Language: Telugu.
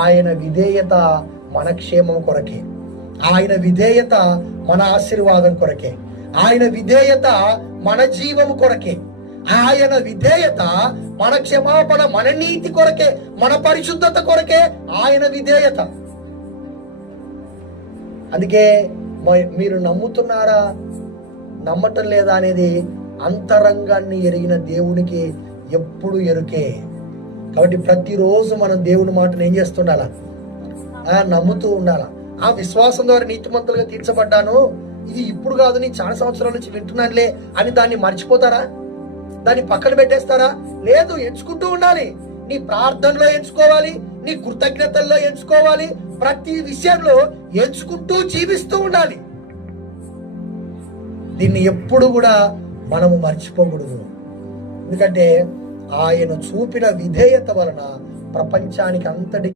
ఆయన విధేయత మన క్షేమం కొరకే, ఆయన విధేయత మన ఆశీర్వాదం కొరకే, ఆయన విధేయత మన జీవము కొరకే, ఆయన విధేయత మన క్షమాపణ, మన నీతి కొరకే, మన పరిశుద్ధత కొరకే ఆయన విధేయత. అందుకే మీరు నమ్ముతున్నారా నమ్మటం లేదా అనేది అంతరంగాన్ని ఎరిగిన దేవునికి ఎప్పుడు ఎరుకే. కాబట్టి ప్రతిరోజు మనం దేవుని మాటను ఏం చేస్తుండాలా? నమ్ముతూ ఉండాలా. ఆ విశ్వాసం ద్వారా నీతిమంతులుగా తీర్చబడ్డాను, ఇది ఇప్పుడు కాదు, నేను చాలా సంవత్సరాల నుంచి వింటున్నానులే అని దాన్ని మర్చిపోతారా? దాన్ని పక్కన పెట్టేస్తారా? లేదు, ఎంచుకుంటూ ఉండాలి. నీ ప్రార్థనలో ఎంచుకోవాలి, నీ కృతజ్ఞతల్లో ఎంచుకోవాలి, ప్రతి విషయంలో ఎంచుకుంటూ జీవిస్తూ ఉండాలి. దీన్ని ఎప్పుడు కూడా మనము మర్చిపోకూడదు. ఎందుకంటే ఆయన చూపిన విధేయత వలన ప్రపంచానికి అంతటి